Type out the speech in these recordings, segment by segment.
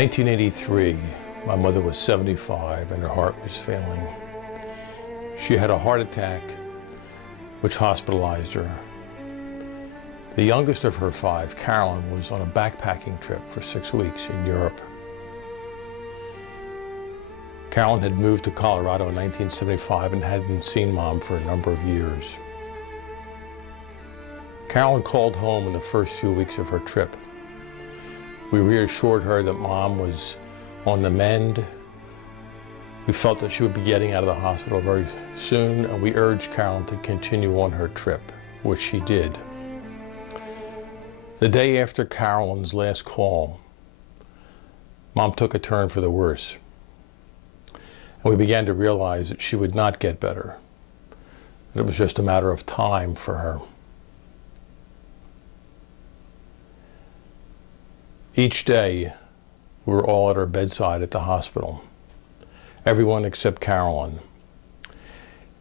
1983, my mother was 75 and her heart was failing. She had a heart attack which hospitalized her. The youngest of her five, Carolyn, was on a backpacking trip for 6 weeks in Europe. Carolyn had moved to Colorado in 1975 and hadn't seen Mom for a number of years. Carolyn called home in the first few weeks of her trip. We reassured her that Mom was on the mend. We felt that she would be getting out of the hospital very soon, and we urged Carolyn to continue on her trip, which she did. The day after Carolyn's last call, Mom took a turn for the worse. And we began to realize that she would not get better, that it was just a matter of time for her. Each day, we were all at her bedside at the hospital. Everyone except Carolyn.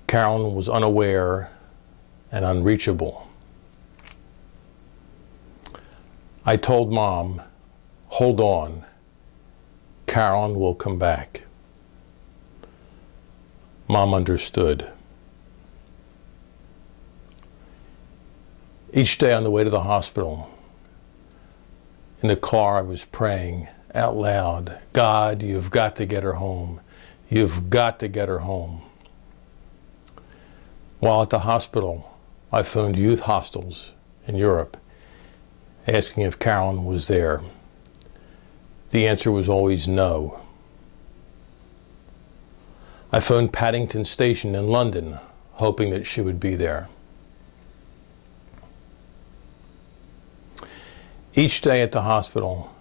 Carolyn was unaware and unreachable. I told Mom, "Hold on, Carolyn will come back." Mom understood. Each day on the way to the hospital, in the car, I was praying out loud, "God, you've got to get her home. You've got to get her home." While at the hospital, I phoned youth hostels in Europe, asking if Carolyn was there. The answer was always no. I phoned Paddington Station in London, hoping that she would be there. Each day at the hospital,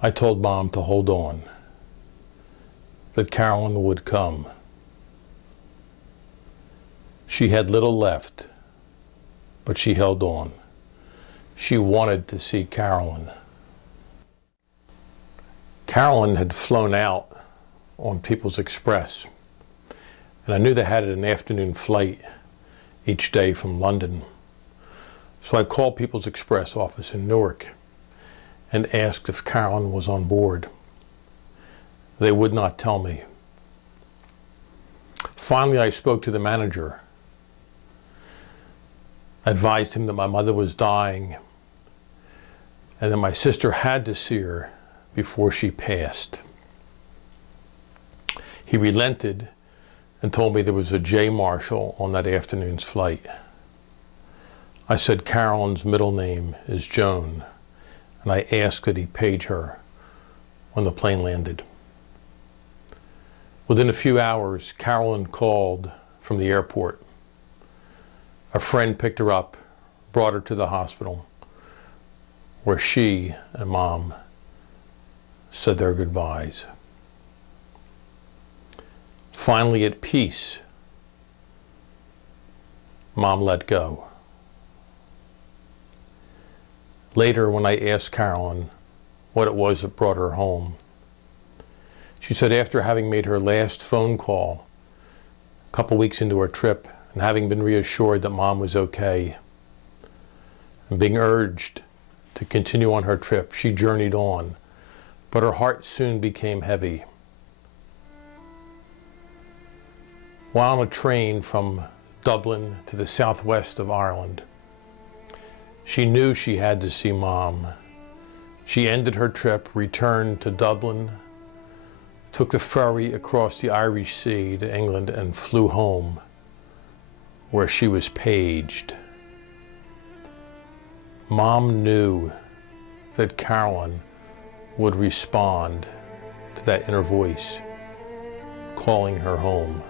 I told Mom to hold on, that Carolyn would come. She had little left, but she held on. She wanted to see Carolyn. Carolyn had flown out on People's Express, and I knew they had an afternoon flight each day from London. So I called People's Express office in Newark and asked if Carolyn was on board. They would not tell me. Finally, I spoke to the manager. I advised him that my mother was dying and that my sister had to see her before she passed. He relented and told me there was a J Marshal on that afternoon's flight. I said Carolyn's middle name is Joan, and I asked that he page her when the plane landed. Within a few hours, Carolyn called from the airport. A friend picked her up, brought her to the hospital, where she and Mom said their goodbyes. Finally at peace, Mom let go. Later, when I asked Carolyn what it was that brought her home, she said after having made her last phone call a couple weeks into her trip and having been reassured that Mom was okay and being urged to continue on her trip, she journeyed on, but her heart soon became heavy. While on a train from Dublin to the southwest of Ireland, she knew she had to see Mom. She ended her trip, returned to Dublin, took the ferry across the Irish Sea to England and flew home, where she was paged. Mom knew that Carolyn would respond to that inner voice calling her home.